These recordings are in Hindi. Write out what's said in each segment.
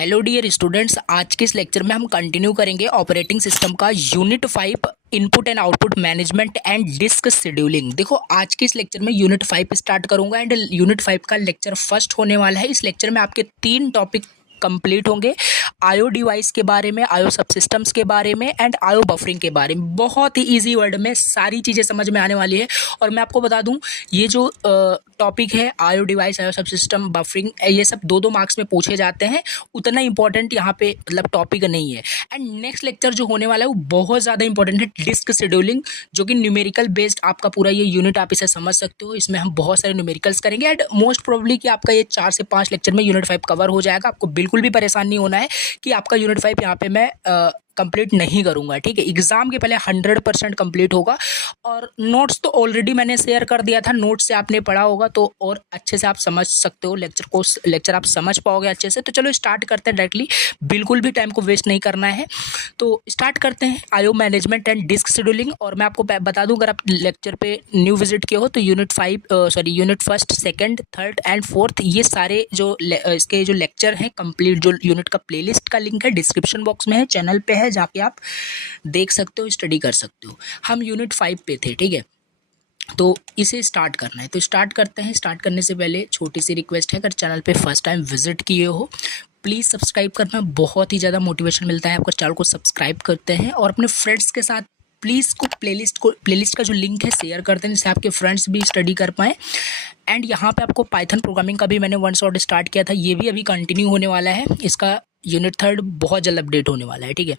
हेलो डियर स्टूडेंट्स, आज के इस लेक्चर में हम कंटिन्यू करेंगे ऑपरेटिंग सिस्टम का unit 5 input and output management and disk scheduling. देखो, आज के इस लेक्चर में यूनिट 5 स्टार्ट करूंगा एंड यूनिट 5 का लेक्चर फर्स्ट होने वाला है। इस लेक्चर में आपके 3 टॉपिक कंप्लीट होंगे। आईओ डिवाइस के बारे में, आईओ सबसिस्टम्स के बारे में एंड आईओ बफरिंग के बारे में। बहुत ही इजी वर्ड में सारी चीज़ें समझ में आने वाली है। और मैं आपको बता दूं, ये जो टॉपिक है IO device, IO subsystem, buffering, ये सब 2-2 मार्क्स में पूछे जाते हैं। उतना इंपॉर्टेंट यहाँ पे मतलब टॉपिक नहीं है। एंड नेक्स्ट लेक्चर जो होने वाला है वो बहुत ज़्यादा इंपॉर्टेंट है, डिस्क शेड्यूलिंग, जो कि न्यूमेरिकल बेस्ड आपका पूरा ये यूनिट आप इसे समझ सकते हो। इसमें हम बहुत सारे न्यूमेरिकल्स करेंगे एंड मोस्ट प्रोबेबली कि आपका ये 4 से 5 लेक्चर में यूनिट 5 कवर हो जाएगा। आपको बिल्कुल भी परेशान नहीं होना है कि आपका यूनिट 5 यहाँ पे मैं कंप्लीट नहीं करूंगा, ठीक है। एग्जाम के पहले 100% कंप्लीट होगा। और नोट्स तो ऑलरेडी मैंने शेयर कर दिया था, नोट्स से आपने पढ़ा होगा तो और अच्छे से आप समझ सकते हो लेक्चर आप समझ पाओगे अच्छे से। तो चलो स्टार्ट करते हैं डायरेक्टली, बिल्कुल भी टाइम को वेस्ट नहीं करना है। तो स्टार्ट करते हैं IO management and disk scheduling. और मैं आपको बता दूं, अगर आप लेक्चर पे न्यू विजिट किए हो तो यूनिट 1, 2, 3 एंड 4 ये सारे जो इसके जो लेक्चर हैं कंप्लीट, जो यूनिट का प्लेलिस्ट का लिंक है डिस्क्रिप्शन बॉक्स में है, चैनल पे है, जाके आप देख सकते हो, स्टडी कर सकते हो। हम यूनिट 5 पे थे, ठीक है। तो इसे स्टार्ट करना है, तो स्टार्ट करते हैं। स्टार्ट करने से पहले छोटी सी रिक्वेस्ट है, अगर चैनल पे फर्स्ट टाइम विजिट किए हो प्लीज़ सब्सक्राइब करना, बहुत ही ज़्यादा मोटिवेशन मिलता है आपको। चैनल को सब्सक्राइब करते हैं और अपने फ्रेंड्स के साथ प्लीज़ प्लेलिस्ट का जो लिंक है शेयर करते हैं, जिससे आपके फ्रेंड्स भी स्टडी कर पाएँ। एंड यहाँ पे आपको पाइथन प्रोग्रामिंग का भी मैंने 1 शॉट स्टार्ट किया था, ये भी अभी कंटिन्यू होने वाला है। इसका यूनिट 3 बहुत जल्द अपडेट होने वाला है, ठीक है।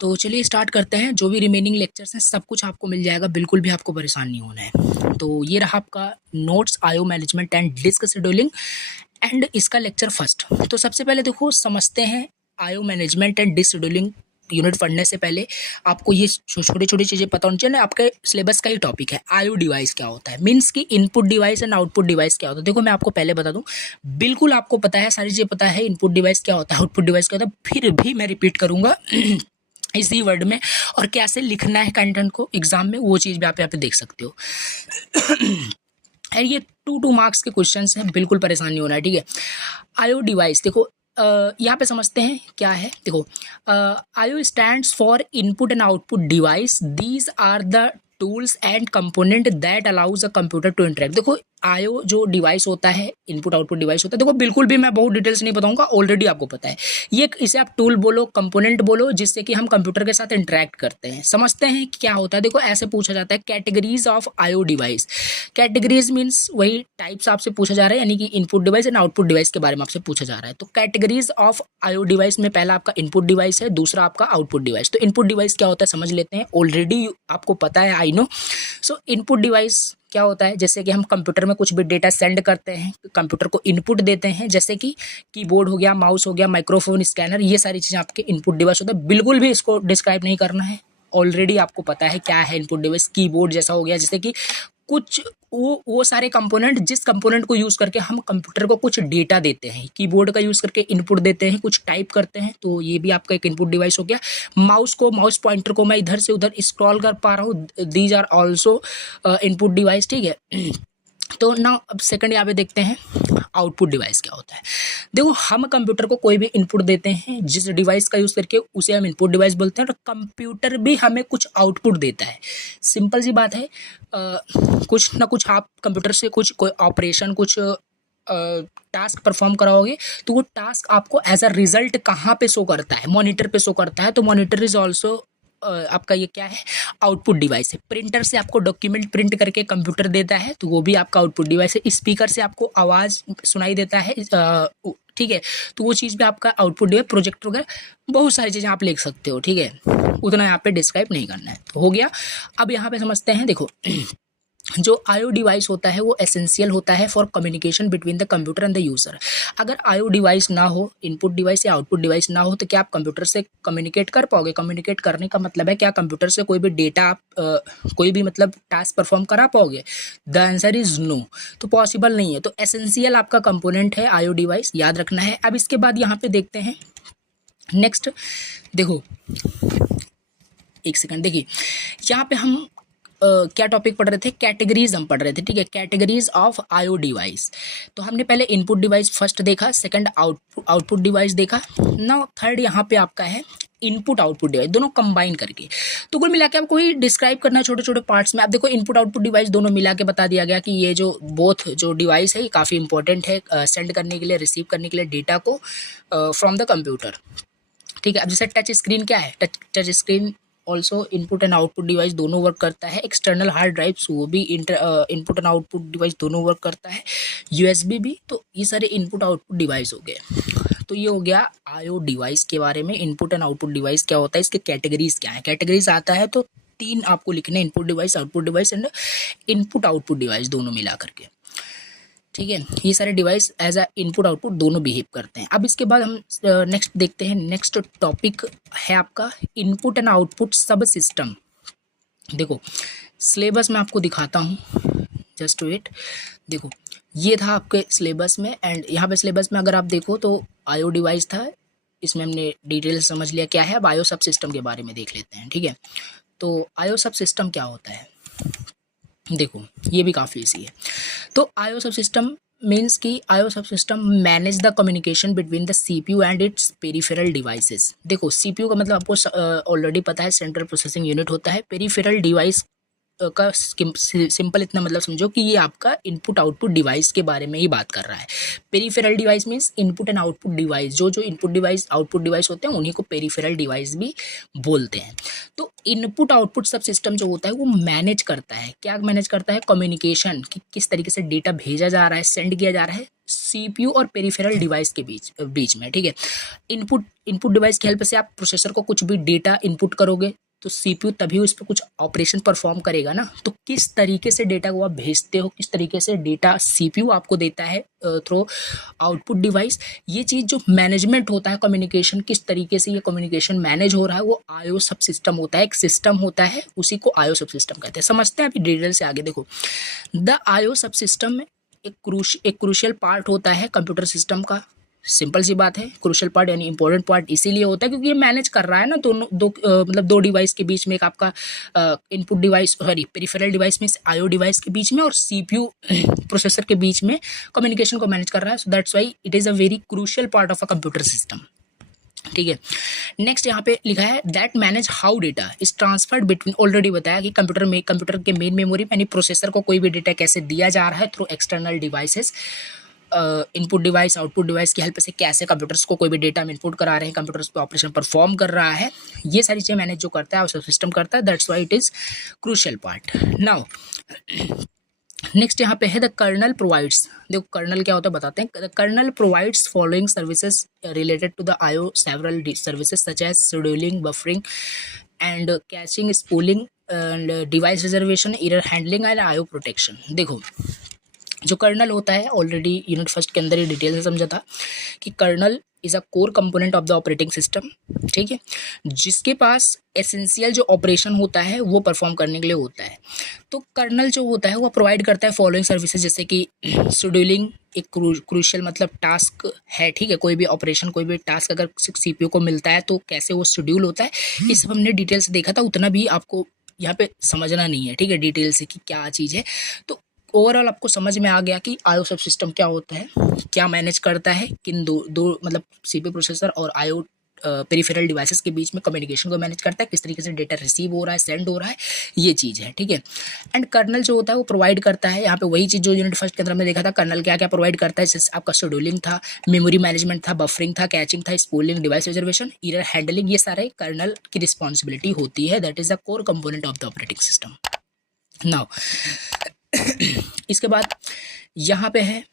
तो चलिए स्टार्ट करते हैं। जो भी रिमेनिंग लेक्चर्स हैं सब कुछ आपको मिल जाएगा, बिल्कुल भी आपको परेशान नहीं होना है। तो ये रहा आपका notes, IO management and disk scheduling and इसका लेक्चर फर्स्ट। तो सबसे पहले देखो समझते हैं IO management and disk scheduling. Unit पढ़ने से पहले आपको ये छोटी छोटी चीज़ें पता होनी चाहिए ना। आपके सिलेबस का ही टॉपिक है आईओ डिवाइस क्या होता है, मीन्स कि input device and output device क्या होता है। देखो मैं आपको पहले बता दूं, बिल्कुल आपको पता है, सारी चीज़ें पता है, इनपुट डिवाइस क्या होता है, आउटपुट डिवाइस क्या होता है, फिर भी मैं रिपीट करूँगा इसी वर्ड में। और कैसे लिखना है कंटेंट को एग्जाम में, वो चीज़ भी आप यहाँ पे देख सकते हो। और ये 2 मार्क्स के क्वेश्चंस हैं, बिल्कुल परेशान नहीं होना है, ठीक है। आईओ डिवाइस देखो, यहाँ पे समझते हैं क्या है। देखो, IO stands for input and output device, these are the tools and component that allows a computer to interact. देखो आईओ जो डिवाइस होता है, इनपुट आउटपुट डिवाइस होता है, देखो बिल्कुल भी मैं बहुत डिटेल्स नहीं बताऊंगा, ऑलरेडी आपको पता है। ये इसे आप टूल बोलो, कंपोनेंट बोलो, जिससे कि हम कंप्यूटर के साथ इंटरेक्ट करते हैं। समझते हैं क्या होता है। देखो ऐसे पूछा जाता है, categories of IO device. Categories means वही टाइप्स आपसे पूछा जा रहा है, यानी कि input device and output device के बारे में आपसे पूछा जा रहा है। तो कैटेगरीज ऑफ आईओ डिवाइस में पहला आपका इनपुट डिवाइस है, दूसरा आपका आउटपुट डिवाइस। तो इनपुट डिवाइस क्या होता है समझ लेते हैं, ऑलरेडी आपको पता है, I know. So input device क्या होता है, जैसे कि हम कंप्यूटर में कुछ भी डेटा सेंड करते हैं, कंप्यूटर को इनपुट देते हैं, जैसे कि कीबोर्ड हो गया, माउस हो गया, माइक्रोफोन, स्कैनर, ये सारी चीज़ें आपके इनपुट डिवाइस होता है। बिल्कुल भी इसको डिस्क्राइब नहीं करना है, ऑलरेडी आपको पता है क्या है इनपुट डिवाइस। कीबोर्ड जैसा हो गया, जैसे कि कुछ वो सारे कंपोनेंट जिस कंपोनेंट को यूज़ करके हम कंप्यूटर को कुछ डेटा देते हैं। कीबोर्ड का यूज़ करके इनपुट देते हैं, कुछ टाइप करते हैं, तो ये भी आपका एक इनपुट डिवाइस हो गया। माउस पॉइंटर को मैं इधर से उधर स्क्रॉल कर पा रहा हूँ, these are also input device, ठीक है। तो ना अब सेकंड यहाँ पे देखते हैं आउटपुट डिवाइस क्या होता है। देखो हम कंप्यूटर को कोई भी इनपुट देते हैं, जिस डिवाइस का यूज़ करके उसे हम इनपुट डिवाइस बोलते हैं, और कंप्यूटर भी हमें कुछ आउटपुट देता है। सिंपल सी बात है, कुछ ना कुछ आप कंप्यूटर से कोई ऑपरेशन, कुछ टास्क परफॉर्म कराओगे, तो वो टास्क आपको एज अ रिजल्ट कहाँ पे शो करता है, मॉनिटर पे शो करता है। तो मॉनिटर इज ऑल्सो आपका ये क्या है, आउटपुट डिवाइस है। प्रिंटर से आपको डॉक्यूमेंट प्रिंट करके कंप्यूटर देता है, तो वो भी आपका आउटपुट डिवाइस है। स्पीकर से आपको आवाज़ सुनाई देता है, ठीक है, तो वो चीज़ भी आपका आउटपुट डिवाइस। प्रोजेक्टर वगैरह बहुत सारी चीज़ें आप लिख सकते हो, ठीक है, उतना यहाँ पे डिस्क्राइब नहीं करना है। तो हो गया। अब यहाँ पे समझते हैं, देखो जो आईओ डिवाइस होता है वो एसेंशियल होता है for communication between the computer and the user. अगर आईओ डिवाइस ना हो, इनपुट डिवाइस या आउटपुट डिवाइस ना हो, तो क्या आप कंप्यूटर से कम्युनिकेट कर पाओगे? कम्युनिकेट करने का मतलब है क्या कंप्यूटर से कोई भी डेटा आप कोई भी मतलब टास्क परफॉर्म करा पाओगे? द आंसर इज नो, तो पॉसिबल नहीं है। तो एसेंशियल आपका कंपोनेंट है आईओ डिवाइस, याद रखना है। अब इसके बाद यहाँ पे देखते हैं नेक्स्ट। देखो एक सेकंड, देखिए यहाँ पे हम क्या टॉपिक पढ़ रहे थे, कैटेगरीज हम पढ़ रहे थे, ठीक है, कैटेगरीज ऑफ आईओ डिवाइस। तो हमने पहले इनपुट डिवाइस फर्स्ट देखा, सेकंड आउटपुट डिवाइस देखा, नाउ थर्ड यहाँ पे आपका है इनपुट आउटपुट डिवाइस, दोनों कंबाइन करके। तो कुल मिला के आपको ही डिस्क्राइब करना है छोटे छोटे पार्ट्स में। आप देखो इनपुट आउटपुट डिवाइस दोनों मिला के बता दिया गया कि ये जो बोथ जो डिवाइस है ये काफ़ी इंपॉर्टेंट है सेंड करने के लिए, रिसीव करने के लिए डेटा को फ्रॉम द कंप्यूटर, ठीक है। अब जैसे टच स्क्रीन क्या है, touch screen also input and output device दोनों वर्क करता है। एक्सटर्नल हार्ड ड्राइव्स वो भी इनपुट एंड आउटपुट डिवाइस दोनों वर्क करता है। यूएसबी भी। तो ये सारे इनपुट आउटपुट डिवाइस हो गए। तो ये हो गया आईओ डिवाइस के बारे में। इनपुट एंड आउटपुट डिवाइस क्या होता है, इसके कैटेगरीज क्या है। कैटेगरीज आता है तो 3 आपको लिखने, input device, output device and input output device दोनों मिला करके, ठीक है। ये सारे device as a input output दोनों बिहेव करते हैं। अब इसके बाद हम नेक्स्ट देखते हैं। नेक्स्ट टॉपिक है आपका इनपुट एंड आउटपुट सब सिस्टम। देखो सिलेबस में आपको दिखाता हूँ, जस्ट वेट। देखो ये था आपके सिलेबस में, एंड यहाँ पे सिलेबस में अगर आप देखो तो आईओ डिवाइस था, इसमें हमने डिटेल समझ लिया क्या है। अब आईओ सब सिस्टम के बारे में देख लेते हैं, ठीक है। तो आईओ सब सिस्टम क्या होता है, देखो ये भी काफ़ी ईजी है। तो आईओ सब सिस्टम मीन्स कि आईओ सब system manage the communication between the CPU and it's peripheral devices. देखो सीपीयू का मतलब आपको ऑलरेडी पता है, सेंट्रल प्रोसेसिंग यूनिट होता है। पेरिफेरल डिवाइस का सिंपल इतना मतलब समझो कि ये आपका इनपुट आउटपुट डिवाइस के बारे में ही बात कर रहा है। Peripheral device means input and output device, जो जो इनपुट डिवाइस आउटपुट डिवाइस होते हैं उन्हीं को पेरिफेरल डिवाइस भी बोलते हैं। तो इनपुट आउटपुट सब सिस्टम जो होता है वो मैनेज करता है, क्या मैनेज करता है, कम्युनिकेशन, कि किस तरीके से डेटा भेजा जा रहा है, सेंड किया जा रहा है सीपीयू और पेरिफेरल डिवाइस के बीच में, ठीक है। इनपुट डिवाइस की हेल्प से आप प्रोसेसर को कुछ भी डेटा इनपुट करोगे तो सीपीयू तभी उस पर कुछ ऑपरेशन परफॉर्म करेगा ना। तो किस तरीके से डेटा को आप भेजते हो, किस तरीके से डेटा सीपीयू आपको देता है थ्रू आउटपुट डिवाइस, ये चीज़ जो मैनेजमेंट होता है कम्युनिकेशन, किस तरीके से ये कम्युनिकेशन मैनेज हो रहा है, वो आईओ सब सिस्टम होता है। एक सिस्टम होता है, उसी को आईओ सब सिस्टम कहते हैं। समझते हैं अभी डिटेल से आगे। देखो द आईओ सब सिस्टम में एक क्रूशियल पार्ट होता है कंप्यूटर सिस्टम का। सिंपल सी बात है, क्रूशियल पार्ट यानी इंपॉर्टेंट पार्ट इसीलिए होता है क्योंकि ये मैनेज कर रहा है ना मतलब दो डिवाइस के बीच में, एक आपका इनपुट डिवाइस पेरिफेरल डिवाइस में आईओ डिवाइस के बीच में और सीपीयू प्रोसेसर के बीच में कम्युनिकेशन को मैनेज कर रहा है। So that's why it is a very crucial part of a computer system, ठीक है। नेक्स्ट यहाँ पे लिखा है that manage how data is transferred between. Already बताया कि कंप्यूटर के मेन मेमोरी यानी प्रोसेसर को कोई भी डेटा कैसे दिया जा रहा है through external devices. Input device output device की हेल्प से कैसे कंप्यूटर्स को कोई भी डेटा हम इनपुट करा रहे हैं, कंप्यूटर्स पे ऑपरेशन परफॉर्म कर रहा है, ये सारी चीज़ें मैनेज जो करता है उसे सिस्टम करता है। That's why it is crucial part. Now next यहाँ पे है द कर्नल प्रोवाइड्स। देखो कर्नल क्या होता है बताते हैं। Kernel provides following services related to the IO several services such as scheduling, buffering and caching, spooling and device reservation, error handling and IO protection. देखो जो कर्नल होता है ऑलरेडी यूनिट फर्स्ट के अंदर ही डिटेल से समझा था कि kernel is a core component of the operating system, ठीक है, जिसके पास एसेंशियल जो ऑपरेशन होता है वो परफॉर्म करने के लिए होता है। तो कर्नल जो होता है वो प्रोवाइड करता है फॉलोइंग सर्विसेज, जैसे कि शेड्यूलिंग एक क्रूशियल मतलब टास्क है, ठीक है। कोई भी ऑपरेशन कोई भी टास्क अगर सीपीयू को मिलता है तो कैसे वो शेड्यूल होता है, ये सब हमने डिटेल से देखा था। उतना भी आपको यहाँ पे समझना नहीं है, ठीक है, डिटेल से कि क्या चीज़ है। तो ओवरऑल आपको समझ में आ गया कि आईओ सब सिस्टम क्या होता है, क्या मैनेज करता है, किन दो मतलब सीपीयू प्रोसेसर और आईओ पेरिफेरल डिवाइसेस के बीच में कम्युनिकेशन को मैनेज करता है, किस तरीके से डेटा रिसीव हो रहा है, सेंड हो रहा है, ये चीज़ है, ठीक है। एंड कर्नल जो होता है वो प्रोवाइड करता है, यहाँ पे वही चीज़ जो यूनिट फर्स्ट के अंदर हमने देखा था, कर्नल क्या क्या प्रोवाइड करता है। जैसे आपका शेड्यूलिंग था, मेमोरी मैनेजमेंट था, बफरिंग था, कैचिंग था, spooling, device reservation, error handling, ये सारे कर्नल की रिस्पॉन्सिबिलिटी होती है। That is the core component of the operating system. Now इसके बाद यहाँ पे है,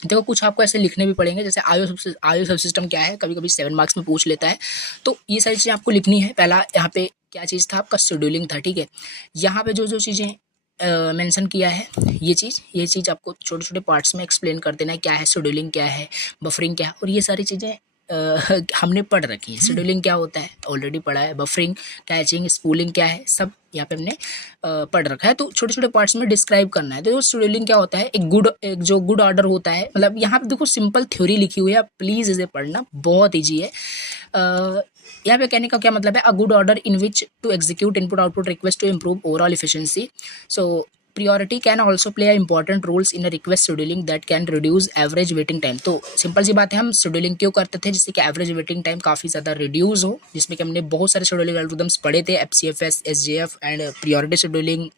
देखो कुछ आपको ऐसे लिखने भी पड़ेंगे, जैसे आईओ सब सिस्टम क्या है, कभी कभी 7 मार्क्स में पूछ लेता है। तो ये सारी चीज़ें आपको लिखनी है। पहला यहाँ पे क्या चीज़ था, आपका शेड्यूलिंग था, ठीक है। यहाँ पे जो जो चीज़ें मेंशन किया है, ये चीज़ आपको छोटे छोटे पार्ट्स में एक्सप्लेन कर देना है, क्या है शेड्यूलिंग, क्या है बफरिंग, क्या है, और ये सारी चीज़ें हमने पढ़ रखी है। शेड्यूलिंग क्या होता है ऑलरेडी पढ़ा है, बफरिंग, कैचिंग, स्पूलिंग क्या है, सब यहाँ पे हमने पढ़ रखा है। तो छोटे छोटे पार्ट्स में डिस्क्राइब करना है। तो शेड्यूलिंग क्या होता है, एक जो गुड ऑर्डर होता है, मतलब यहाँ पे देखो सिंपल थ्योरी लिखी हुई है, प्लीज़ इसे पढ़ना, बहुत ईजी है। यहाँ पे कहने का क्या मतलब है, a good order in which to execute input output request to improve overall efficiency. So priority can also play important roles in a request scheduling that can reduce average waiting time। तो सिंपल सी बात है, हम शेड्यूलिंग क्यों करते थे, जिससे कि एवरेज वेटिंग टाइम काफ़ी ज़्यादा रिड्यूस हो, जिसमें कि हमने बहुत सारे शेड्यूलिंग एल्गोरिथम्स पढ़े थे, FCFS, SJF and priority scheduling,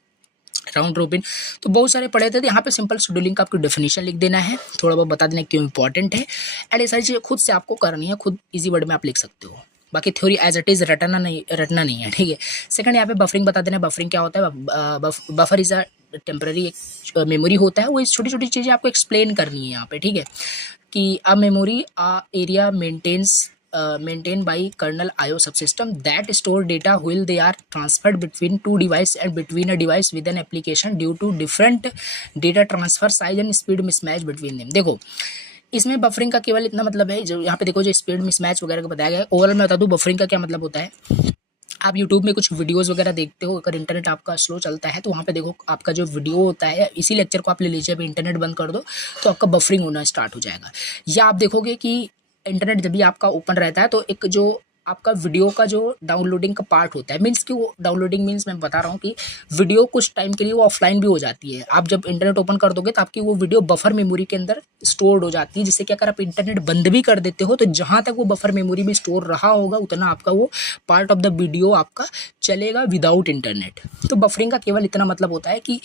round robin, तो बहुत सारे पढ़े थे। तो यहाँ पे सिंपल शेड्यूलिंग का आपको डेफिनेशन लिख देना है, थोड़ा बहुत बता देना क्यों इंपॉर्टेंट है, एंड ये सारी चीज़ें खुद से आपको करनी है, खुद इजी वर्ड में आप लिख सकते हो, बाकी थ्योरी एज इट इज़ रटना नहीं है, ठीक है। सेकंड यहाँ पे बफरिंग बता देना, बफरिंग क्या होता है, बफर इज़ अ टेम्पररी एक मेमोरी होता है, वो इस छोटी छोटी चीज़ें आपको एक्सप्लेन करनी है यहाँ पे, ठीक है, कि a memory area maintained by kernel IO subsystem that store data while they are transferred between two devices and between a device with an application due to different data transfer size and speed mismatch between them। देखो इसमें बफरिंग का केवल इतना मतलब है, जो यहाँ पे देखो जो स्पीड मिसमैच वगैरह का बताया गया है, ओवरऑल मैं बता दूँ बफरिंग का क्या मतलब होता है। आप यूट्यूब में कुछ वीडियोस वगैरह देखते हो, अगर इंटरनेट आपका स्लो चलता है तो वहाँ पे देखो आपका जो वीडियो होता है, इसी लेक्चर को आप ले लीजिए, अभी इंटरनेट बंद कर दो तो आपका बफरिंग होना स्टार्ट हो जाएगा। या आप देखोगे कि इंटरनेट जब भी आपका ओपन रहता है तो एक जो आपका वीडियो का जो डाउनलोडिंग का पार्ट होता है, मीन्स कि वो डाउनलोडिंग मीन्स मैं बता रहा हूँ कि वीडियो कुछ टाइम के लिए वो ऑफलाइन भी हो जाती है। आप जब इंटरनेट ओपन कर दोगे तो आपकी वो वीडियो बफर मेमोरी के अंदर स्टोर्ड हो जाती है, जिससे कि अगर आप इंटरनेट बंद भी कर देते हो तो जहाँ तक वो बफर मेमोरी में स्टोर रहा होगा उतना आपका वो पार्ट ऑफ द वीडियो आपका चलेगा विदाउट इंटरनेट। तो बफरिंग का केवल इतना मतलब होता है कि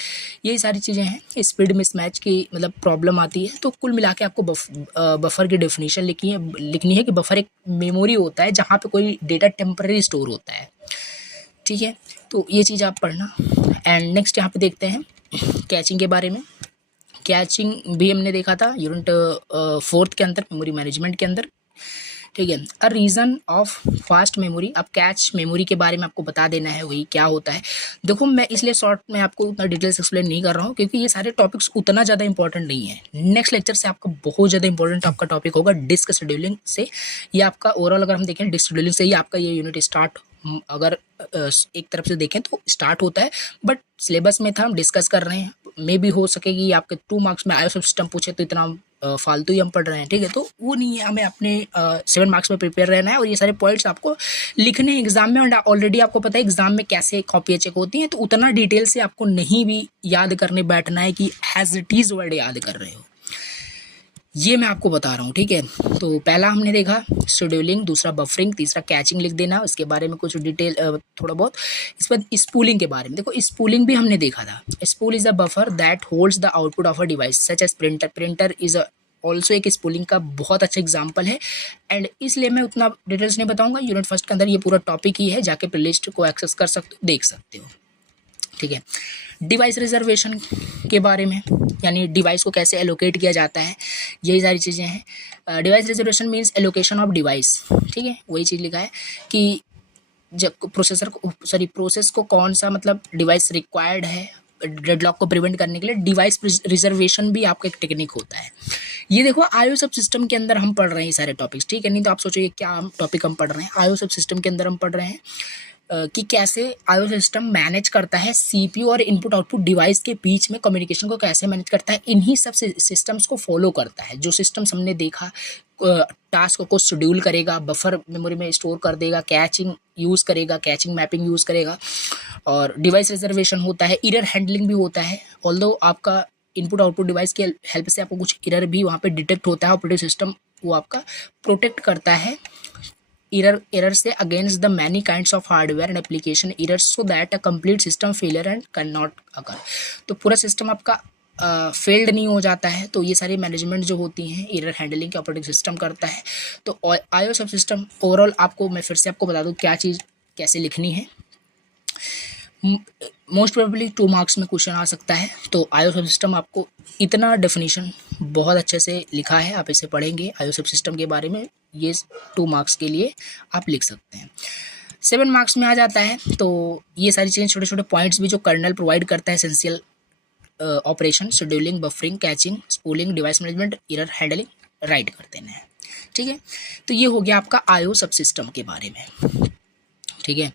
यही सारी चीज़ें हैं, स्पीड मिसमैच की मतलब प्रॉब्लम आती है। तो कुल मिला के आपको बफर की डेफिनेशन लिखनी है कि बफर एक मेमोरी होता है जहाँ पे कोई डेटा टेम्पररी स्टोर होता है, ठीक है। तो ये चीज़ आप पढ़ना। एंड नेक्स्ट यहाँ पे देखते हैं कैचिंग के बारे में। कैचिंग भी हमने देखा था यूनिट 4 के अंदर, मेमोरी मैनेजमेंट के अंदर, ठीक है। A reason of fast memory, अब कैच मेमोरी के बारे में आपको बता देना है वही क्या होता है। देखो मैं इसलिए शॉर्ट में आपको उतना डिटेल्स एक्सप्लेन नहीं कर रहा हूँ क्योंकि ये सारे टॉपिक्स उतना ज़्यादा इंपॉर्टेंट नहीं है। नेक्स्ट लेक्चर से आपका बहुत ज़्यादा इंपॉर्टेंट आपका टॉपिक होगा डिस्क शेड्यूलिंग से। ये आपका ओवरऑल अगर हम देखें डिस्क शेड्यूलिंग से ही आपका ये यूनिट स्टार्ट, अगर एक तरफ से देखें तो स्टार्ट होता है, बट सिलेबस में था हम डिस्कस कर रहे हैं, मे भी हो सके कि आपके 2 मार्क्स में आयो सिस्टम पूछे तो इतना फालतू ही हम पढ़ रहे हैं, ठीक है। तो वो नहीं है, हमें अपने 7 मार्क्स में प्रिपेयर रहना है और ये सारे पॉइंट्स आपको लिखने हैं एग्जाम में। और ऑलरेडी आपको पता है एग्जाम में कैसे कॉपी चेक होती हैं, तो उतना डिटेल से आपको नहीं भी याद करने बैठना है कि एज इट इज़ वर्ड याद कर रहे हो, ये मैं आपको बता रहा हूँ, ठीक है। तो पहला हमने देखा शेड्यूलिंग, दूसरा बफरिंग, तीसरा कैचिंग लिख देना, उसके बारे में कुछ डिटेल थोड़ा बहुत। इस पर स्पूलिंग के बारे में देखो, स्पूलिंग भी हमने देखा था। Spool is a buffer that holds the output of a device such as printer. Printer is also एक स्पूलिंग का बहुत अच्छा एग्जाम्पल है, एंड इसलिए मैं उतना डिटेल्स नहीं बताऊँगा। यूनिट 1 के अंदर ये पूरा टॉपिक ही है, जाके प्लेलिस्ट को एक्सेस कर सकते हो, देख सकते हो, ठीक है। डिवाइस रिजर्वेशन के बारे में, यानी डिवाइस को कैसे एलोकेट किया जाता है, यही सारी चीज़ें हैं। Device reservation means allocation of device, ठीक है। वही चीज़ लिखा है कि जब प्रोसेस को कौन सा मतलब डिवाइस रिक्वायर्ड है डेडलॉक को प्रिवेंट करने के लिए, डिवाइस रिजर्वेशन भी आपका एक टेक्निक होता है। ये देखो आईओ सब सिस्टम के अंदर हम पढ़ रहे हैं सारे टॉपिक्स, ठीक है। नहीं तो आप सोचो ये क्या टॉपिक हम पढ़ रहे हैं, आईओ सब सिस्टम के अंदर हम पढ़ रहे हैं कि कैसे आईओ सिस्टम मैनेज करता है सीपीयू और इनपुट आउटपुट डिवाइस के बीच में कम्युनिकेशन को कैसे मैनेज करता है। इन्हीं सब सिस्टम्स को फॉलो करता है। जो सिस्टम्स हमने देखा, टास्क को शेड्यूल करेगा, बफर मेमोरी में स्टोर कर देगा, कैचिंग यूज़ करेगा, कैचिंग मैपिंग यूज़ करेगा, और डिवाइस रिजर्वेशन होता है, एरर हैंडलिंग भी होता है। ऑल्दो आपका इनपुट आउटपुट डिवाइस के हेल्प से आपको कुछ एरर भी वहाँ पे डिटेक्ट होता है, ऑपरेटिंग सिस्टम वो आपका प्रोटेक्ट करता है एरर से against the many kinds of hardware and application error so that a complete system failure and can not occur. तो पूरा सिस्टम आपका फेल्ड नहीं हो जाता है। तो ये सारी मैनेजमेंट जो होती हैं एरर हैंडलिंग के ऑपरेटिंग सिस्टम करता है। तो आईओ सब सिस्टम ओवरऑल आपको मैं फिर से आपको बता दूं क्या चीज़ कैसे लिखनी है। मोस्ट प्रोबेबली 2 मार्क्स में क्वेश्चन आ सकता है। तो आईओ सब सिस्टम आपको इतना डेफिनेशन बहुत अच्छे से लिखा है, आप इसे पढ़ेंगे आईओ सब सिस्टम के बारे में, ये 2 मार्क्स के लिए आप लिख सकते हैं। 7 मार्क्स में आ जाता है तो ये सारी चीज़ें छोटे छोटे पॉइंट्स भी जो कर्नल प्रोवाइड करता है, essential operation, scheduling, buffering, catching, spooling, device management, error handling, right कर देना है, ठीक है। तो ये हो गया आपका आईओ सब सिस्टम के बारे में, ठीक है।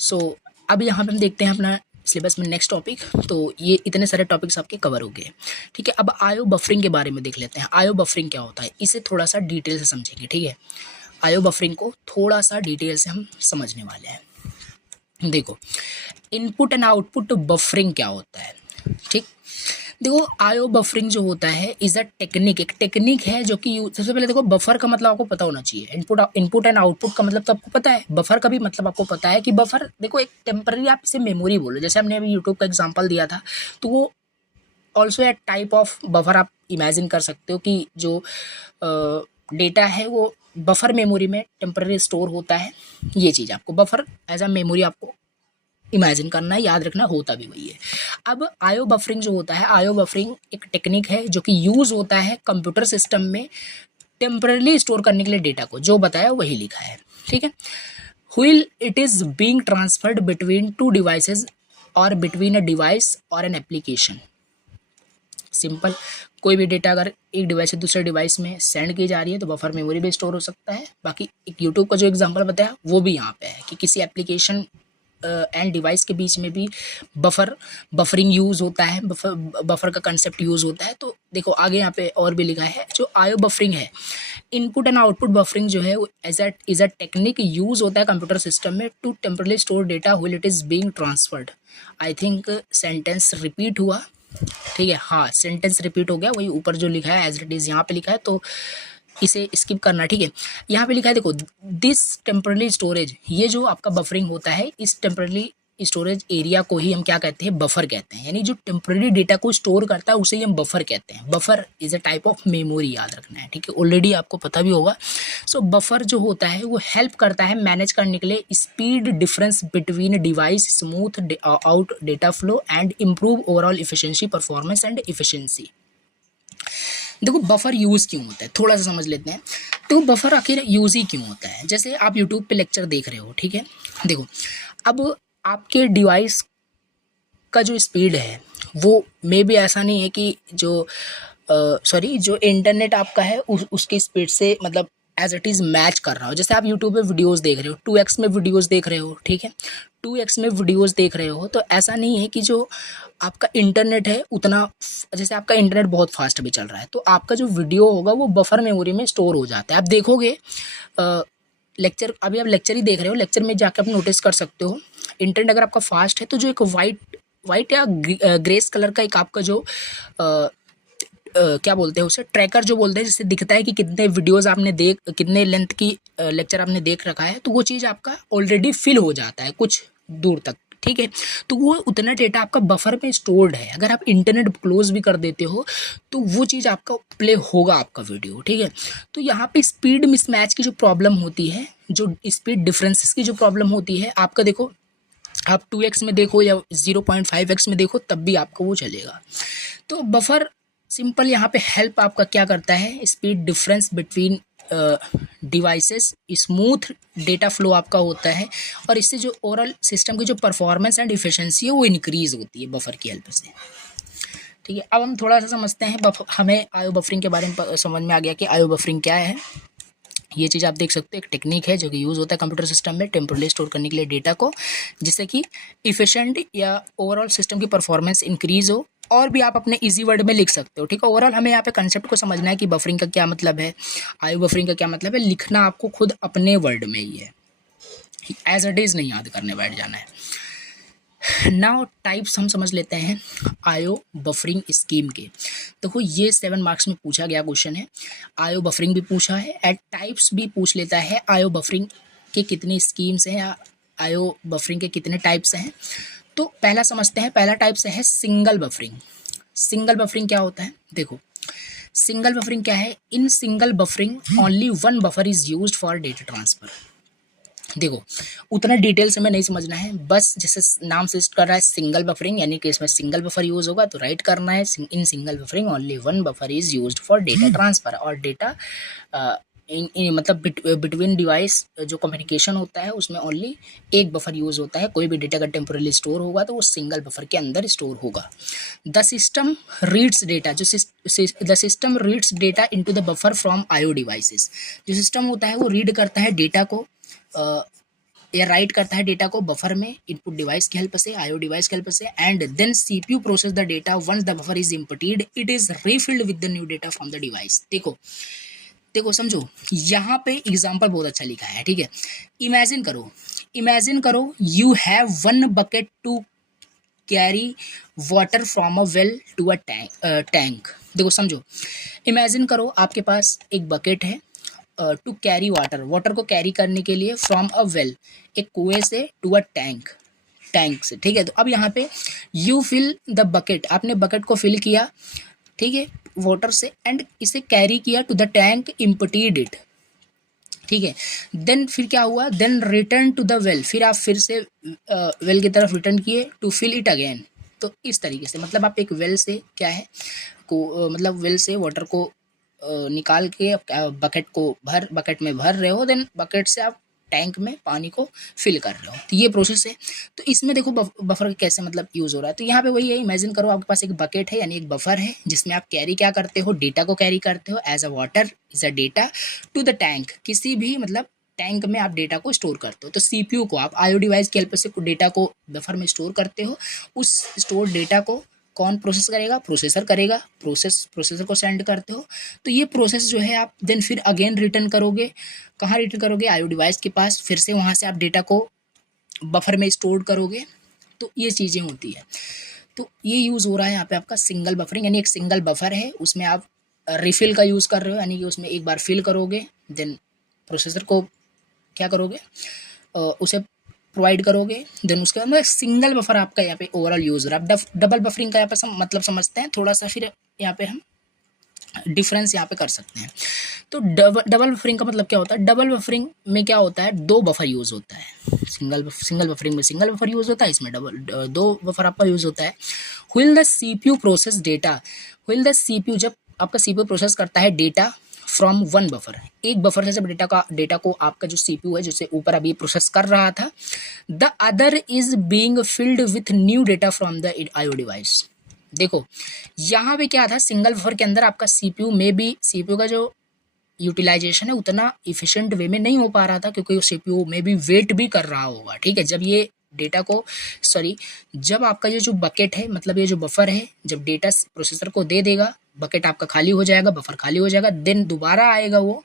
सो अब यहाँ पे हम देखते हैं अपना सिलेबस में नेक्स्ट टॉपिक। तो ये इतने सारे टॉपिक्स आपके कवर हो गए, ठीक है। अब आईओ बफरिंग के बारे में देख लेते हैं। आईओ बफरिंग क्या होता है, इसे थोड़ा सा डिटेल से समझेंगे, ठीक है। आईओ बफरिंग को थोड़ा सा डिटेल से हम समझने वाले हैं। देखो इनपुट एंड आउटपुट बफरिंग क्या होता है, ठीक। देखो आईओ बफरिंग जो होता है इज अ टेक्निक, एक टेक्निक है जो कि सबसे पहले देखो बफर का मतलब आपको पता होना चाहिए। इनपुट एंड आउटपुट का मतलब तो आपको पता है, बफर का भी मतलब आपको पता है कि बफर देखो एक टेम्पररी, आप इसे मेमोरी बोलो, जैसे हमने अभी यूट्यूब का एग्जांपल दिया था, तो वो also a type of buffer आप इमेजिन कर सकते हो कि जो डेटा है वो बफर मेमोरी में टेम्पररी स्टोर होता है। ये चीज़ आपको बफर एज अ मेमोरी आपको इमेजिन करना है, याद रखना, होता भी वही है। अब आईओ बफरिंग जो होता है, आईओ बफरिंग एक टेक्निक है जो कि यूज़ होता है कंप्यूटर सिस्टम में टेम्परली स्टोर करने के लिए डेटा को, जो बताया वही लिखा है, ठीक है। Wheel it is being transferred between two devices और बिटवीन अ डिवाइस और एन एप्लीकेशन। सिंपल, कोई भी डेटा अगर एक डिवाइस से दूसरे डिवाइस में सेंड की जा रही है तो बफर मेमोरी में स्टोर हो सकता है। बाकी एक यूट्यूब का जो एग्जांपल बताया वो भी यहाँ पे है कि किसी एप्लीकेशन एंड डिवाइस के बीच में भी बफरिंग यूज़ होता है, बफर का कंसेप्ट यूज़ होता है। तो देखो आगे यहाँ पे और भी लिखा है, जो आईओ बफरिंग है, इनपुट एंड आउटपुट बफरिंग जो है इज अ टेक्निक यूज़ होता है कंप्यूटर सिस्टम में to temporarily store data while it is being transferred. I think sentence repeat हुआ, ठीक है, हाँ सेंटेंस रिपीट हो गया, वही ऊपर जो लिखा है एज इट इज़ यहाँ पे लिखा है, तो इसे स्किप करना, ठीक है। यहाँ पे लिखा है देखो, दिस टेम्परली स्टोरेज, ये जो आपका बफरिंग होता है, इस टेम्परली स्टोरेज एरिया को ही हम क्या कहते हैं, बफर कहते हैं। यानी जो टेम्पररी डेटा को स्टोर करता है उसे ही हम बफर कहते हैं। Buffer is a type of memory, याद रखना है, ठीक है, ऑलरेडी आपको पता भी होगा। सो बफर जो होता है वो हेल्प करता है मैनेज करने के लिए speed difference between device, smooth out data flow and improve overall efficiency, performance and efficiency. देखो बफर यूज़ क्यों होता है थोड़ा सा समझ लेते हैं। तो बफर आखिर यूज़ ही क्यों होता है, जैसे आप यूट्यूब पे लेक्चर देख रहे हो, ठीक है, देखो अब आपके डिवाइस का जो स्पीड है वो मे भी ऐसा नहीं है कि जो जो इंटरनेट आपका है उसके स्पीड से मतलब एज इट इज़ मैच कर रहा हो। जैसे आप यूट्यूब पे वीडियोस देख रहे हो, 2x में वीडियोस देख रहे हो, ठीक है, 2x में वीडियोस देख रहे हो, तो ऐसा नहीं है कि जो आपका इंटरनेट है उतना, जैसे आपका इंटरनेट बहुत फास्ट भी चल रहा है तो आपका जो वीडियो होगा वो बफर मेमोरी में स्टोर हो जाता है। आप देखोगे लेक्चर, अभी आप लेक्चर ही देख रहे हो, लेक्चर में जाकर आप नोटिस कर सकते हो इंटरनेट अगर आपका फास्ट है तो जो एक वाइट या ग्रेस कलर का एक आपका जो क्या बोलते हैं उसे, ट्रैकर जो बोलते हैं, जिससे दिखता है कि कितने वीडियोस आपने कितने लेंथ की लेक्चर आपने देख रखा है, तो वो चीज़ आपका ऑलरेडी फिल हो जाता है कुछ दूर तक, ठीक है। तो वो उतना डेटा आपका बफर में स्टोर्ड है। अगर आप इंटरनेट क्लोज भी कर देते हो तो वो चीज़ आपका प्ले होगा आपका वीडियो, ठीक है। तो यहाँ पे स्पीड मिसमैच की जो प्रॉब्लम होती है, जो स्पीड डिफरेंसेस की जो प्रॉब्लम होती है, आपका देखो आप 2x में देखो या 0.5x में देखो तब भी आपको वो चलेगा। तो बफर सिंपल यहाँ पे हेल्प आपका क्या करता है, speed difference between devices, smooth data flow आपका होता है, और इससे जो ओवरऑल सिस्टम की जो परफॉर्मेंस एंड इफिशिएंसी है वो इंक्रीज होती है बफर की हेल्प से, ठीक है। अब हम थोड़ा सा समझते हैं हमें आईओ बफरिंग के बारे में समझ में आ गया कि आईओ बफरिंग क्या है। ये चीज़ आप देख सकते हो, एक टेक्निक है जो कि यूज़ होता है कंप्यूटर सिस्टम में टेम्परली स्टोर करने के लिए डेटा को, जिससे कि इफिशिएंट या ओवरऑल सिस्टम की परफॉर्मेंस इंक्रीज हो। और भी आप अपने इजी वर्ड में लिख सकते हो, ठीक है। ओवरऑल हमें यहाँ पे कंसेप्ट को समझना है कि बफरिंग का क्या मतलब है, आईओ बफरिंग का क्या मतलब है, लिखना आपको खुद अपने वर्ड में ही है, एज इट इज़ नहीं याद करने बैठ जाना है। नाउ टाइप्स हम समझ लेते हैं आईओ बफरिंग स्कीम के। देखो ये 7 मार्क्स में पूछा गया क्वेश्चन है, आईओ बफरिंग भी पूछा है एंड टाइप्स भी पूछ लेता है, आईओ बफरिंग के कितने स्कीम्स हैं या आईओ बफरिंग के कितने टाइप्स हैं। तो पहला समझते हैं, पहला टाइप्स है सिंगल बफरिंग। सिंगल बफरिंग क्या होता है, देखो सिंगल बफरिंग क्या है, in single buffering only one buffer is used for data transfer. देखो उतना डिटेल से मैं नहीं समझना है, बस जैसे नाम सजेस्ट कर रहा है सिंगल बफरिंग, यानी कि इसमें सिंगल बफर यूज होगा तो राइट करना है in single buffering only one buffer is used for data transfer. और डेटा मतलब बिटवीन डिवाइस जो कम्युनिकेशन होता है उसमें ओनली एक बफर यूज होता है। कोई भी डेटा अगर टेम्पोरली स्टोर होगा तो वो सिंगल बफर के अंदर स्टोर होगा। द सिस्टम रीड्स डेटा, जो the system reads data into the buffer from IO devices. जो सिस्टम होता है वो रीड करता है डेटा को या राइट करता है डेटा को बफर में इनपुट डिवाइस की हेल्प से, आईओ डिवाइस की हेल्प से, and then CPU process the data. Once the buffer is emptied it is refilled with the new data from the device. देखो देखो समझो, यहाँ पे एग्जाम्पल बहुत अच्छा लिखा है, ठीक है। इमेजिन करो you have 1 bucket to carry water from a well to a tank. देखो समझो, इमेजिन करो आपके पास एक बकेट है टू कैरी वाटर को कैरी करने के लिए फ्रॉम अ वेल, एक कुएं से टू अ टैंक से, ठीक है। तो अब यहाँ पे यू फिल द बकेट, आपने बकेट को फिल किया, ठीक है, वाटर से, एंड इसे कैरी किया to the tank, emptied it, ठीक है। देन फिर क्या हुआ, then return to the well, फिर आप फिर से वेल की तरफ रिटर्न किए टू फिल इट अगेन। तो इस तरीके से मतलब आप एक वेल से क्या है मतलब वेल से वाटर को निकाल के बकेट में भर रहे हो, देन बकेट से आप टैंक में पानी को फिल कर रहे हो। तो ये प्रोसेस है। तो इसमें देखो बफर कैसे मतलब यूज हो रहा है। तो यहाँ पे वही है, इमेजिन करो आपके पास एक बकेट है, यानी एक बफर है, जिसमें आप कैरी क्या करते हो, डेटा को कैरी करते हो as a water is a data to the tank, किसी भी मतलब टैंक में आप डेटा को स्टोर करते हो। तो सीपीयू को आप आईओ डिवाइस की हेल्प से डेटा को बफर में स्टोर करते हो। उस स्टोर डेटा को कौन प्रोसेस करेगा, प्रोसेसर करेगा, प्रोसेसर को सेंड करते हो। तो ये प्रोसेस जो है आप देन फिर अगेन रिटर्न करोगे, कहाँ रिटर्न करोगे, आईओ डिवाइस के पास, फिर से वहाँ से आप डेटा को बफर में स्टोर करोगे। तो ये चीज़ें होती है। तो ये यूज़ हो रहा है यहाँ पे आपका सिंगल बफरिंग, यानी एक सिंगल बफर है, उसमें आप रिफिल का यूज़ कर रहे हो, यानी कि उसमें एक बार फिल करोगे, देन प्रोसेसर को क्या करोगे, उसे प्रोवाइड करोगे, देन उसके बाद सिंगल बफर आपका यहाँ पे ओवरऑल यूज हो रहा है। डबल बफरिंग का यहाँ पे मतलब समझते हैं थोड़ा सा, फिर यहाँ पे हम डिफरेंस यहाँ पे कर सकते हैं। तो डबल बफरिंग का मतलब क्या होता है, डबल बफरिंग में क्या होता है, दो बफर यूज होता है। सिंगल बफरिंग में सिंगल बफर यूज होता है, इसमें दो बफर आपका यूज होता है। Wheel the CPU process data, wheel the CPU, जब आपका सीपीयू प्रोसेस करता है डेटा फ्रॉम वन बफर, एक बफर से जब डेटा को आपका जो सीपीयू है, जिससे ऊपर अभी प्रोसेस कर रहा था, the other is being filled with new data from the IO device. देखो यहाँ पे क्या था, सिंगल बफर के अंदर आपका सीपीयू का जो यूटिलाइजेशन है उतना इफिशिएंट वे में नहीं हो पा रहा था, क्योंकि सीपीयू में भी वेट भी कर रहा होगा, ठीक है। जब ये डेटा को जब आपका ये जो बकेट है, मतलब ये जो बफर है, जब डेटा प्रोसेसर को दे देगा, बकेट आपका खाली हो जाएगा, बफर खाली हो जाएगा, देन दोबारा आएगा वो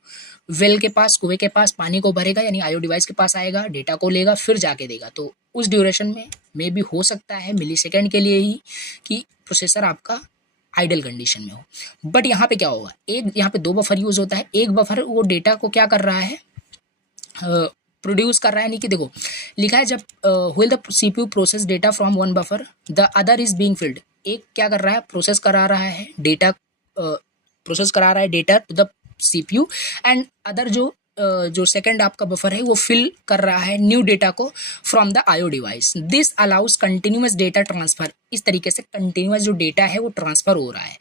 वेल के पास, कुएं के पास, पानी को भरेगा, यानी आईओ डिवाइस के पास आएगा, डेटा को लेगा, फिर जाके देगा। तो उस ड्यूरेशन में भी हो सकता है मिली सेकेंड के लिए ही कि प्रोसेसर आपका आइडल कंडीशन में हो। बट यहाँ पे क्या होगा, एक यहाँ पे दो बफर यूज होता है, एक बफर वो डेटा को क्या कर रहा है, प्रोड्यूस कर रहा है। नहीं कि देखो लिखा है, जब wheel the CPU process data from one buffer the other is being field, एक क्या कर रहा है, प्रोसेस करा रहा है डेटा, प्रोसेस करा रहा है data to the CPU, and other जो सेकंड आपका बफर है वो फिल कर रहा है न्यू डेटा को from the IO device. This allows continuous data transfer, इस तरीके से कंटिन्यूअस जो डेटा है वो ट्रांसफर हो रहा है।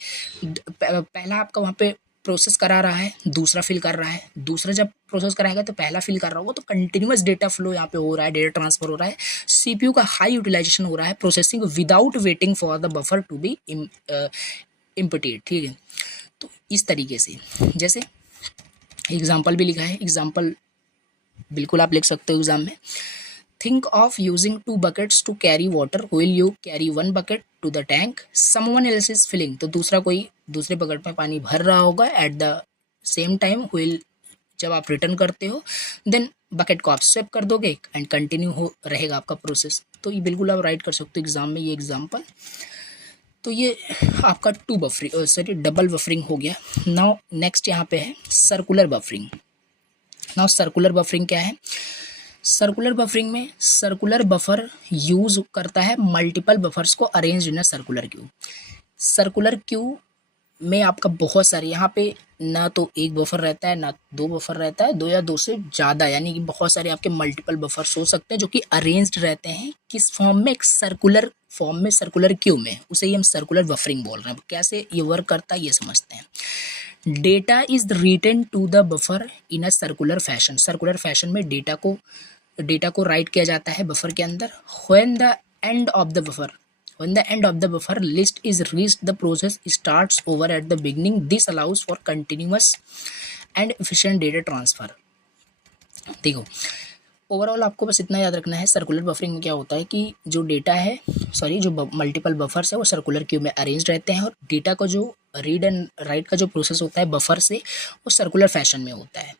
पहला आपका वहाँ पे प्रोसेस करा रहा है, दूसरा फिल कर रहा है, दूसरा जब प्रोसेस कराएगा तो पहला फिल कर रहा होगा, तो कंटिन्यूअस डेटा फ्लो यहाँ पे हो रहा है, डेटा ट्रांसफर हो रहा है, सीपीयू का हाई यूटिलाइजेशन हो रहा है, processing without waiting for the buffer to be emptied, ठीक है। तो इस तरीके से, जैसे एग्जाम्पल भी लिखा है, एग्जाम्पल बिल्कुल आप लिख सकते हो एग्जाम में। Think of using 2 buckets to carry water, while you carry 1 bucket to the tank, someone else is filling, तो दूसरा कोई दूसरे बकेट में पानी भर रहा होगा at the same time, wheel जब आप रिटर्न करते हो, देन बकेट को आप स्वैप कर दोगे एंड कंटिन्यू हो रहेगा आपका प्रोसेस। तो ये बिल्कुल आप राइट कर सकते हो एग्जाम में ये एग्जाम्पल। तो ये आपका डबल बफरिंग हो गया। नाउ नेक्स्ट यहाँ पे है circular buffering. Now circular buffering क्या है, सर्कुलर बफरिंग में सर्कुलर बफर यूज करता है मल्टीपल बफर्स को arrange in a circular queue. Circular queue में आपका बहुत सारे, यहाँ पे ना तो एक बफर रहता है ना दो बफर रहता है, दो या दो से ज़्यादा, यानी कि बहुत सारे आपके मल्टीपल बफर्स हो सकते हैं जो कि अरेंज्ड रहते हैं किस फॉर्म में, एक सर्कुलर फॉर्म में, सर्कुलर क्यू में, उसे ही हम सर्कुलर बफरिंग बोल रहे हैं। कैसे ये वर्क करता है ये समझते हैं। Data is written to the buffer in a circular fashion, circular fashion में डेटा को राइट किया जाता है बफर के अंदर। When the end of the buffer list is reached, the process starts over at the beginning. This allows for continuous and efficient data transfer. देखो ओवरऑल आपको बस इतना याद रखना है, सर्कुलर बफरिंग में क्या होता है कि जो डेटा है, जो मल्टीपल बफर्स है वो सर्कुलर क्यू में अरेंज रहते हैं, और डेटा का जो रीड एंड राइट का जो प्रोसेस होता है बफर से, वो सर्कुलर फैशन में होता है।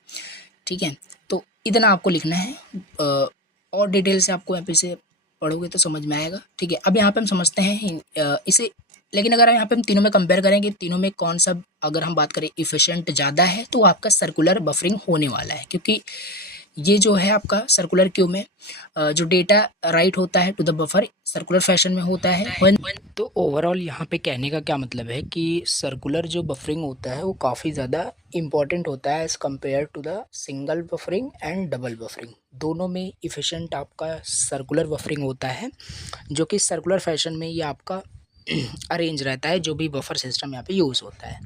ठीक है, तो इतना आपको लिखना है। और डिटेल से आपको यहाँ पे से पढ़ोगे तो समझ में आएगा। ठीक है, अब यहाँ पे हम समझते हैं इसे। लेकिन अगर यहाँ पे हम तीनों में कंपेयर करेंगे, तीनों में कौन सा, अगर हम बात करें इफिशिएंट ज़्यादा है, तो आपका सर्कुलर बफरिंग होने वाला है, क्योंकि ये जो है आपका सर्कुलर क्यू में जो डेटा राइट होता है to the buffer circular fashion में होता है। तो ओवरऑल यहाँ पे कहने का क्या मतलब है कि सर्कुलर जो बफरिंग होता है वो काफ़ी ज़्यादा इम्पॉर्टेंट होता है as compare to the single buffering and double buffering. दोनों में इफ़िशेंट आपका सर्कुलर बफरिंग होता है, जो कि सर्कुलर फैशन में ये आपका अरेंज रहता है, जो भी बफर सिस्टम यहाँ पे यूज़ होता है।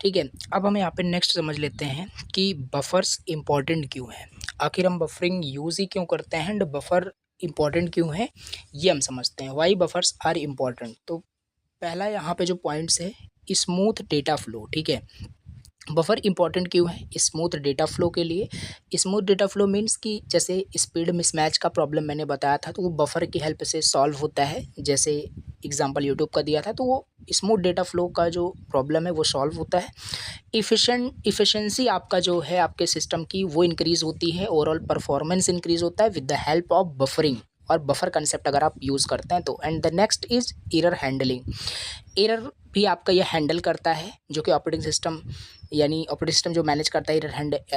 ठीक है, अब हम यहाँ पे नेक्स्ट समझ लेते हैं कि बफर्स इम्पॉर्टेंट क्यों हैं, आखिर हम बफरिंग यूज़ ही क्यों करते हैं एंड बफर इम्पॉर्टेंट क्यों है, ये हम समझते हैं। Why buffers are important. तो पहला यहाँ पे जो पॉइंट्स है, स्मूथ डेटा फ्लो। ठीक है, बफर इंपॉर्टेंट क्यों है? स्मूथ डेटा फ्लो के लिए। स्मूथ डेटा फ्लो मीन्स कि जैसे स्पीड मिसमैच का प्रॉब्लम मैंने बताया था, तो वो बफर की हेल्प से सॉल्व होता है। जैसे एग्जांपल यूट्यूब का दिया था, तो वो स्मूथ डेटा फ्लो का जो प्रॉब्लम है वो सॉल्व होता है। इफ़िशेंसी आपका जो है आपके सिस्टम की वो इंक्रीज़ होती है, ओवरऑल परफॉर्मेंस इंक्रीज़ होता है with the help of buffering, और बफर कंसेप्ट अगर आप यूज़ करते हैं तो। And the next is error handling. Error भी आपका यह हैंडल करता है, जो कि ऑपरेटिंग सिस्टम जो मैनेज करता है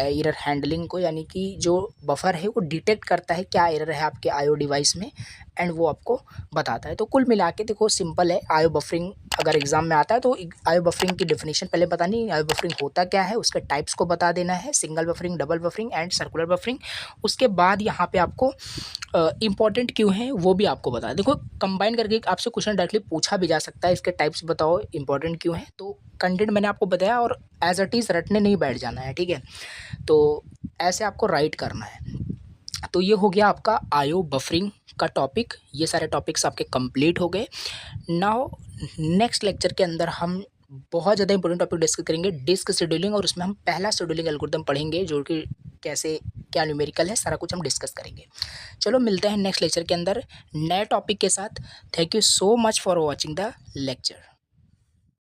एरर हैंडलिंग को, यानी कि जो बफर है वो डिटेक्ट करता है क्या एरर है आपके आईओ डिवाइस में, एंड वो आपको बताता है। तो कुल मिला के देखो सिंपल है। आईओ बफरिंग अगर एग्जाम में आता है तो आईओ बफरिंग की डेफिनेशन पहले बतानी, आईओ बफरिंग होता क्या है, उसके टाइप्स को बता देना है, single buffering, double buffering and circular buffering. उसके बाद यहाँ पे आपको इंपॉर्टेंट क्यों है वो भी आपको बता। देखो कंबाइन करके आपसे क्वेश्चन डायरेक्टली पूछा भी जा सकता है, इसके टाइप्स बताओ इंपॉर्टेंट क्यों है। तो कंटेंट मैंने आपको बताया, और एज इट इज़ रटने नहीं बैठ जाना है। ठीक है, तो ऐसे आपको राइट करना है। तो ये हो गया आपका आईओ बफरिंग का टॉपिक। ये सारे टॉपिक्स आपके कंप्लीट हो गए। नाउ नेक्स्ट लेक्चर के अंदर हम बहुत ज़्यादा इंपॉर्टेंट टॉपिक डिस्कस करेंगे, डिस्क शेड्यूलिंग, और उसमें हम पहला शेड्यूलिंग एल्गोरिथम पढ़ेंगे, जो कि कैसे क्या न्यूमेरिकल है, सारा कुछ हम डिस्कस करेंगे। चलो मिलते हैं नेक्स्ट लेक्चर के अंदर नए टॉपिक के साथ। Thank you so much for watching the lecture.